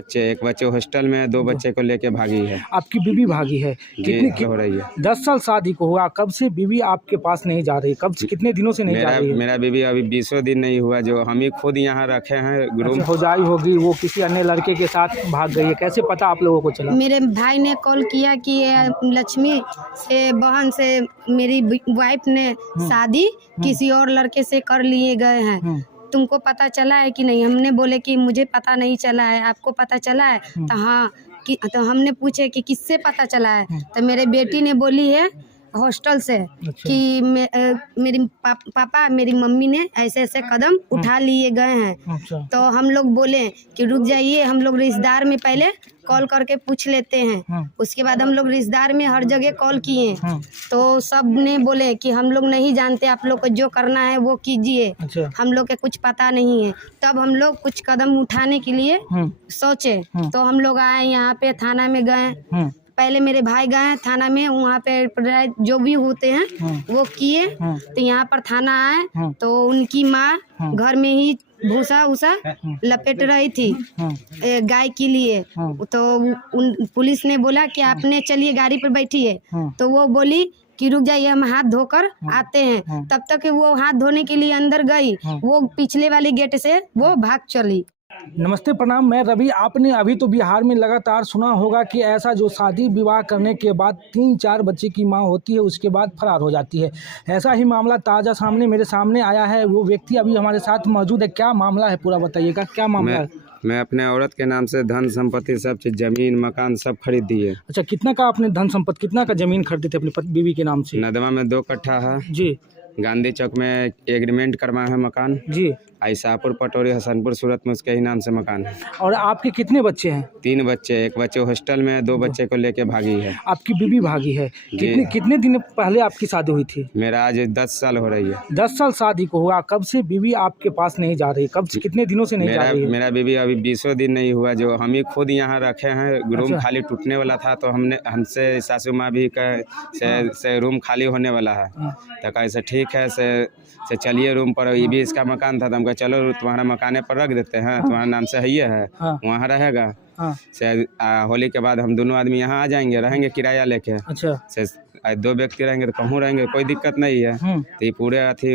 बच्चे, एक बच्चे हॉस्टल में है, 2 बच्चे को लेके भागी है। आपकी बीवी भागी है? कितनी हो रही है? 10 साल शादी को हुआ, कब से बीवी आपके पास नहीं जा रही? कब कितने दिनों से नहीं जा रही है? मेरा बीवी अभी 20 दिन नहीं हुआ, जो हम ही खुद यहाँ रखे हैं रूम। अच्छा, भौजाई होगी, वो किसी अन्य लड़के के साथ भाग गई है, कैसे पता आप लोगों को चला? मेरे भाई ने कॉल किया कि लक्ष्मी से बहन से मेरी वाइफ ने शादी किसी और लड़के से कर लिए गए हैं, तुमको पता चला है कि नहीं? हमने बोले कि मुझे पता नहीं चला है, आपको पता चला है? तो हाँ तो हमने पूछे कि किससे पता चला है? तो मेरे बेटी ने बोली है हॉस्टल से। अच्छा। कि मेरी पापा मेरी मम्मी ने ऐसे ऐसे कदम उठा लिए गए हैं। अच्छा। तो हम लोग बोले कि रुक जाइए, हम लोग रिश्तेदार में पहले कॉल करके पूछ लेते हैं। उसके बाद हम लोग रिश्तेदार में हर जगह कॉल किए, तो सब ने बोले कि हम लोग नहीं जानते, आप लोग को जो करना है वो कीजिए। अच्छा। हम लोग के कुछ पता नहीं है। तब हम लोग कुछ कदम उठाने के लिए सोचे, तो हम लोग आए यहाँ पे, थाना में गए। पहले मेरे भाई गए हैं थाना में, वहाँ पे जो भी होते हैं वो किए। तो यहाँ पर थाना आए तो उनकी माँ घर में ही भूसा उसा लपेट रही थी गाय के लिए। तो पुलिस ने बोला कि आपने चलिए गाड़ी पर बैठिए, तो वो बोली कि रुक जाइए, हम हाथ धोकर आते हैं। तब तक वो हाथ धोने के लिए अंदर गई, वो पिछले वाली गेट से वो भाग चली। नमस्ते, प्रणाम, मैं रवि। आपने अभी तो बिहार में लगातार सुना होगा कि ऐसा जो शादी विवाह करने के बाद 3-4 बच्चे की मां होती है, उसके बाद फरार हो जाती है। ऐसा ही मामला ताज़ा मेरे सामने आया है। वो व्यक्ति अभी हमारे साथ मौजूद है। क्या मामला है पूरा बताइएगा, क्या मामला है? मैं अपने औरत के नाम से धन संपत्ति सब चीज, जमीन मकान सब खरीद दिए। अच्छा, कितना का आपने धन संपत्ति, कितना का जमीन खरीदे थे अपनी बीवी के नाम से? नदवा में 2 कट्ठा है जी। गांधी चौक में एग्रीमेंट करवाए है मकान जी। शाहपुर पटोरी हसनपुर सूरत में उसके ही नाम से मकान है। और आपके कितने बच्चे हैं? 3 बच्चे, एक बच्चे हॉस्टल में है, 2 बच्चे को लेके भागी है। आपकी बीवी भागी है? कितने दिन पहले आपकी शादी हुई थी? मेरा आज 10 साल हो रही है। 10 साल शादी को हुआ, कब से बीवी आपके पास नहीं जा रही? कब कितने दिनों से नहीं जा रही है? मेरा बीवी अभी 20 दिन नहीं हुआ, जो हम ही खुद यहाँ रखे हैं रूम। अच्छा। खाली टूटने वाला था, तो हमसे सासू माँ भी से रूम खाली होने वाला है। तो कैसे ठीक है से चलिए रूम पर, ये भी इसका मकान था। तो हम कहा चलो तुम्हारा मकाने पर रख देते हैं, तुम्हारा नाम से है वहाँ रहेगा। से होली के बाद हम दोनों आदमी यहाँ आ जाएंगे, रहेंगे किराया लेके। अच्छा। से 2 व्यक्ति रहेंगे तो कहूँ रहेंगे, कोई दिक्कत नहीं है। तो ये पूरे अथी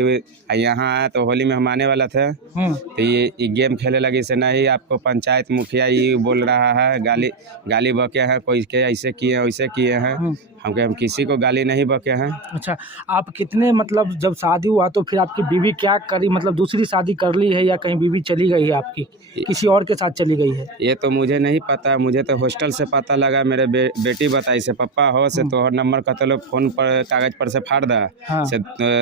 यहाँ आया, तो होली में हम आने वाला थे। तो ये गेम खेले लगी से नहीं, आपको पंचायत मुखिया ये बोल रहा है, गाली बके हैं, कोई के ऐसे किए वैसे किए हैं। हम किसी को गाली नहीं बके हैं। अच्छा, आप कितने, मतलब जब शादी हुआ तो फिर आपकी बीवी क्या करी? मतलब दूसरी शादी कर ली है या कहीं बीवी चली गई है आपकी, किसी और के साथ चली गई है? ये तो मुझे नहीं पता, मुझे तो हॉस्टल से पता लगा। मेरे बेटी बताई से पप्पा हो से तोहर नंबर कतलो फोन पर कागज पर से फाड़ दा। से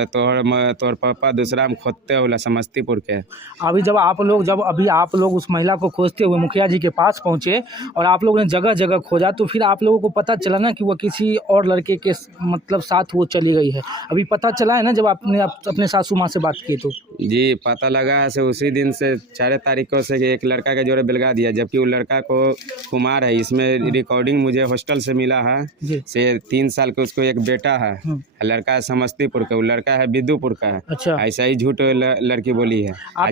तोहर पापा दूसरा में खोदते होला समस्तीपुर के। अभी आप लोग उस महिला को खोजते हुए मुखिया जी के पास पहुंचे और आप लोगों ने जगह जगह खोजा, तो फिर आप लोगों को पता चला ना कि वो किसी और लड़के के मतलब साथ वो चली गई है। अभी पता चला है ना जब आपने अपने सासू माँ से बात की? तो जी पता लगा है। से उसी दिन से 4 तारीख को से एक लड़का के जोड़े बिलगा दिया, जबकि वो लड़का को कुमार है। इसमें रिकॉर्डिंग मुझे हॉस्टल से मिला है। से 3 साल के उसको एक बेटा है, लड़का है समस्तीपुर का, वो लड़का है बिद्दुपुर का है। अच्छा। ऐसा ही झूठ लड़की बोली है। आप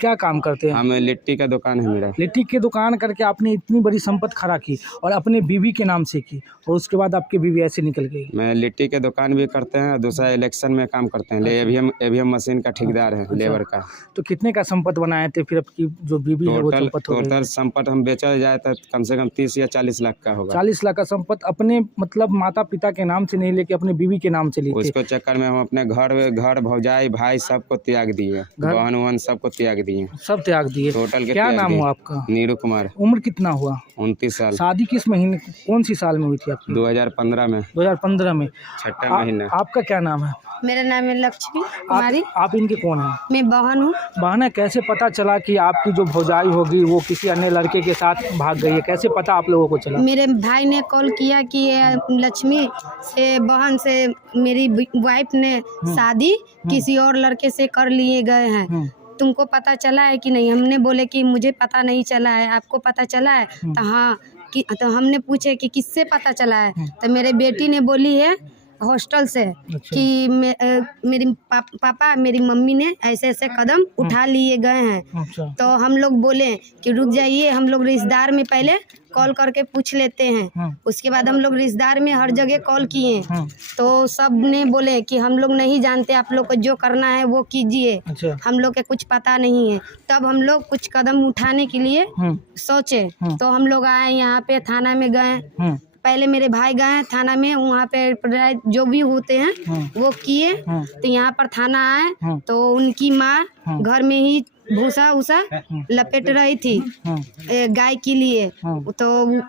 क्या काम करते हैं? हम लिट्टी का दुकान है मेरा। लिट्टी की दुकान करके आपने इतनी बड़ी संपत्ति खड़ा की और अपने बीवी के नाम से की, और उसके बाद आपकी बीवी ऐसे निकल गई। मैं लिट्टी के दुकान भी करते हैं, दूसरा इलेक्शन में काम करते हैं। एवीएम मशीन का ठेकेदार है। अच्छा। लेबर का। तो कितने का संपत्ति बनाए थे फिर आपकी जो बीवी है वो संपत्ति? टोटल संपत्ति हम बेचा जाए तो कम से कम 30 या 40 लाख का होगा। 40 लाख का संपत्ति अपने मतलब माता पिता के नाम से नहीं लेके अपने बीवी के नाम से ली थी। उसको चक्कर में हम अपने घर भौजाई भाई सबको त्याग दिए, बहन सबको त्याग दिए, सब त्याग दिए। टोटल के। क्या नाम हुआ आपका? नीरू कुमार। उम्र कितना हुआ? 29 साल। शादी किस महीने, कौन सी साल में हुई थी आपकी? 2015 में। 2015 में, 6ठा महीना। आपका क्या नाम है? मेरा नाम है लक्ष्मी कुमारी। आप इनके कौन हैं? मैं बहन हूँ। बहन है। कैसे पता चला कि आपकी जो भौजाई होगी वो किसी अन्य लड़के के साथ भाग गई है? कैसे पता आप लोगों को चला? मेरे भाई ने कॉल किया कि लक्ष्मी से बहन से मेरी वाइफ ने शादी किसी और लड़के से कर लिए गए हैं, तुमको पता चला है कि नहीं? हमने बोले कि मुझे पता नहीं चला है, आपको पता चला है? तो हाँ तो हमने पूछे कि किससे पता चला है? तो मेरे बेटी ने बोली है हॉस्टल से अच्छा। कि मेरी पापा मेरी मम्मी ने ऐसे ऐसे कदम उठा लिए गए हैं। अच्छा। तो हम लोग बोले कि रुक जाइए, हम लोग रिश्तेदार में पहले कॉल करके पूछ लेते हैं। उसके बाद हम लोग रिश्तेदार में हर जगह कॉल किए, तो सब ने बोले कि हम लोग नहीं जानते, आप लोग को जो करना है वो कीजिए। अच्छा। हम लोग के कुछ पता नहीं है। तब हम लोग कुछ कदम उठाने के लिए सोचे, तो हम लोग आए यहाँ पे, थाना में गए। पहले मेरे भाई गए थाना में, वहाँ पे जो भी होते हैं वो किए। तो यहाँ पर थाना आए तो उनकी माँ घर में ही भूसा उसा लपेट रही थी गाय के लिए। तो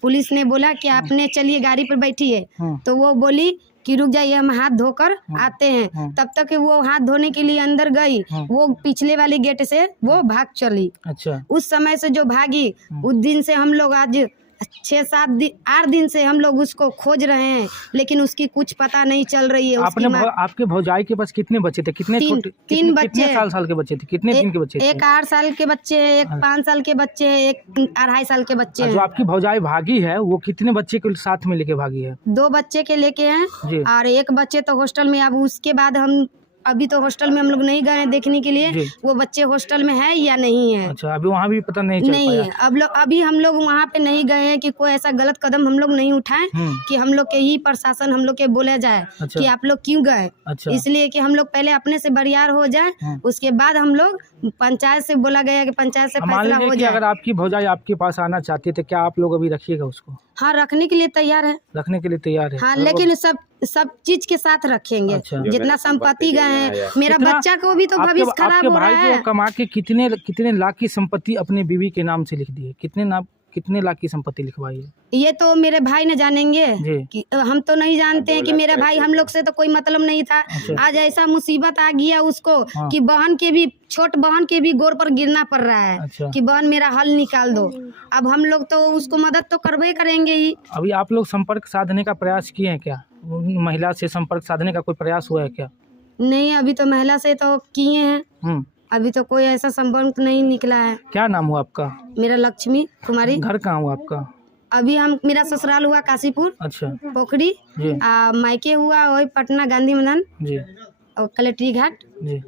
पुलिस ने बोला कि आपने चलिए गाड़ी पर बैठिए। तो वो बोली कि रुक जाइए, हम हाथ धोकर आते हैं। तब तक वो हाथ धोने के लिए अंदर गई, वो पिछले वाली गेट से वो भाग चली। अच्छा। उस समय से जो भागी, उस दिन से हम लोग आज 6-7 दिन 8 दिन से हम लोग उसको खोज रहे हैं, लेकिन उसकी कुछ पता नहीं चल रही है। आपके भौजाई के पास कितने बच्चे थे? तीन बच्चे। कितने साल के बच्चे थे? कितने दिन के बच्चे थे? एक 8 साल के बच्चे है, एक 5 साल के बच्चे है, एक 2.5 साल के बच्चे हैं। जो आपकी भौजाई भागी है वो कितने बच्चे के साथ में लेके भागी है? 2 बच्चे के लेके हैं और एक बच्चे तो हॉस्टल में। अब उसके बाद हम अभी तो हॉस्टल में हम लोग नहीं गए देखने के लिए वो बच्चे हॉस्टल में है या नहीं है। अच्छा, अभी वहाँ भी पता नहीं चल नहीं है। अभी हम लोग वहाँ पे नहीं गए हैं कि कोई ऐसा गलत कदम हम लोग नहीं उठाएं कि हम लोग के ही प्रशासन हम लोग के बोला जाए कि आप लोग क्यों गए। अच्छा। इसलिए कि हम लोग पहले अपने से बरियार हो जाए, उसके बाद हम लोग पंचायत से बोला गया कि पंचायत से फैसला हो जाए। अगर आपकी भौजाई आपके पास आना चाहती है तो क्या आप लोग अभी रखिएगा उसको? हाँ, रखने के लिए तैयार है। रखने के लिए तैयार है। हाँ, लेकिन सब चीज के साथ रखेंगे। अच्छा। जितना संपत्ति गए हैं, मेरा बच्चा को भी तो भविष्य खराब हो रहा है। कमा के कितने लाख की संपत्ति अपने बीवी के नाम से लिख दी है? कितने लाख की संपत्ति लिखवाई है? ये तो मेरे भाई ने जानेंगे कि हम तो नहीं जानते हैं कि मेरा भाई, हम लोग से तो कोई मतलब नहीं था। आज ऐसा मुसीबत आ गया उसको कि छोट बहन के भी गोर पर गिरना पड़ रहा है। अच्छा। कि बहन मेरा हल निकाल दो। अब हम लोग तो उसको मदद तो करवे करेंगे ही। अभी आप लोग संपर्क साधने का प्रयास किए हैं क्या? महिला से संपर्क साधने का कोई प्रयास हुआ है क्या? नहीं, अभी तो महिला से तो किए हैं, अभी तो कोई ऐसा संपर्क नहीं निकला है। क्या नाम हुआ आपका? मेरा लक्ष्मी कुमारी। घर कहाँ हुआ आपका? अभी मेरा ससुराल हुआ काशीपुर। अच्छा। पोखरी। मायके हुआ वही पटना गांधी मैदान जी, और कलेक्ट्री घाट जी,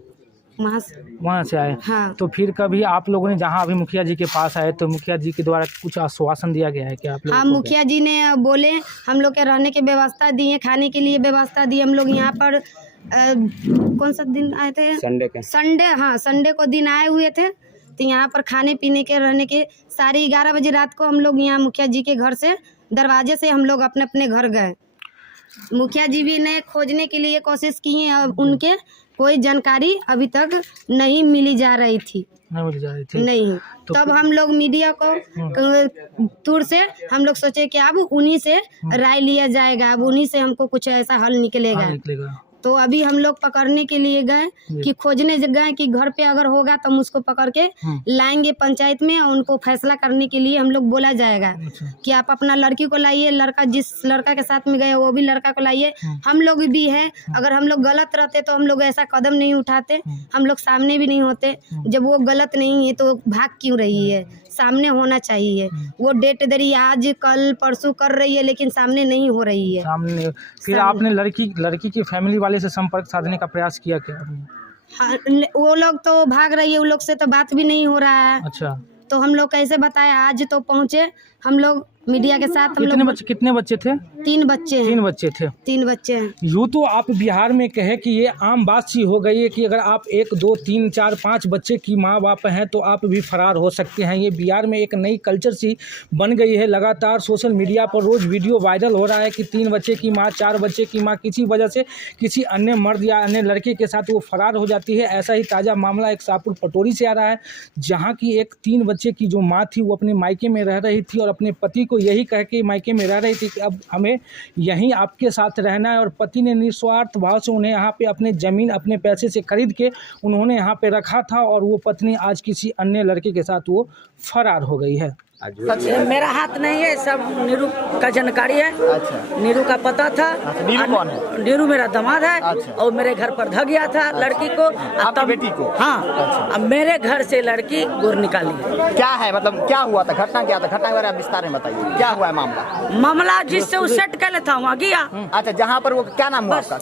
वहाँ से आए। हाँ। तो फिर कभी आप लोगों ने जहाँ अभी मुखिया जी के पास आए तो मुखिया जी के द्वारा कुछ आश्वासन दिया गया है क्या आप लोगों को? हाँ, मुखिया जी ने बोले हम लोग के रहने की व्यवस्था दिए, खाने के लिए व्यवस्था दी। हम लोग यहाँ पर कौन सा दिन आए थे? संडे। हाँ, संडे को दिन आए हुए थे। तो यहाँ पर खाने पीने के रहने के 11:30 बजे रात को हम लोग यहाँ मुखिया जी के घर से दरवाजे से हम लोग अपने अपने घर गए। मुखिया जी भी ने खोजने के लिए कोशिश की है, उनके कोई जानकारी अभी तक नहीं मिली जा रही थी। नहीं। तो तब हम लोग मीडिया को दूर से हम लोग सोचे कि अब उन्हीं से राय लिया जाएगा, अब उन्हीं से हमको कुछ ऐसा हल निकलेगा। तो अभी हम लोग पकड़ने के लिए गए कि खोजने गए कि घर पे अगर होगा तो हम उसको पकड़ के लाएंगे पंचायत में, और उनको फैसला करने के लिए हम लोग बोला जाएगा कि आप अपना लड़की को लाइए, लड़का जिस लड़का के साथ में गए वो भी लड़का को लाइए। हम लोग भी है, अगर हम लोग गलत रहते तो हम लोग ऐसा कदम नहीं उठाते, हम लोग सामने भी नहीं होते। जब वो गलत नहीं है तो भाग क्यों रही है? सामने होना चाहिए। वो डेट दरी आज कल परसों कर रही है, लेकिन सामने नहीं हो रही है। सामने। फिर आपने लड़की की फैमिली वाले से संपर्क साधने का प्रयास किया क्या? हाँ, वो लोग तो भाग रही है, वो लोग से तो बात भी नहीं हो रहा है। अच्छा। तो हम लोग कैसे बताएं? आज तो पहुँचे हम लोग मीडिया के साथ। कितने बच्चे थे? 3 बच्चे हैं। 3 बच्चे थे। 3 बच्चे हैं। यूँ तो आप बिहार में कहे कि ये आम बात सी हो गई है कि अगर आप 1, 2, 3, 4, 5 बच्चे की माँ बाप हैं तो आप भी फरार हो सकते हैं। ये बिहार में एक नई कल्चर सी बन गई है। लगातार सोशल मीडिया पर रोज़ वीडियो वायरल हो रहा है कि 3 बच्चे की माँ, 4 बच्चे की माँ किसी वजह से किसी अन्य मर्द या अन्य लड़के के साथ वो फरार हो जाती है। ऐसा ही ताज़ा मामला एक शाहपुर पटोरी से आ रहा है, जहाँ की एक 3 बच्चे की जो माँ थी वो अपने मायके में रह रही थी और अपने पति को यही कह के मायके में रह रही थी कि अब हमें यहीं आपके साथ रहना है। और पति ने निस्वार्थ भाव से उन्हें यहाँ पे अपने ज़मीन अपने पैसे से खरीद के उन्होंने यहाँ पे रखा था, और वो पत्नी आज किसी अन्य लड़के के साथ वो फरार हो गई है। मेरा हाथ नहीं है, सब नीरू का जानकारी है। अच्छा नीरू का पता था। अच्छा, नीरू कौन है? नीरू मेरा दामाद है। अच्छा। और मेरे घर पर ध गया था लड़की को। आपकी बेटी को? हाँ। अच्छा। अब मेरे घर से लड़की गुर निकाली। क्या है मतलब क्या हुआ था, घटना क्या था, घटना के बारे में विस्तार में बताइए, क्या हुआ है मामला? मामला जिससे वो सेट कर था वहाँ गया। अच्छा, जहाँ पर वो क्या नाम हुआ आपका?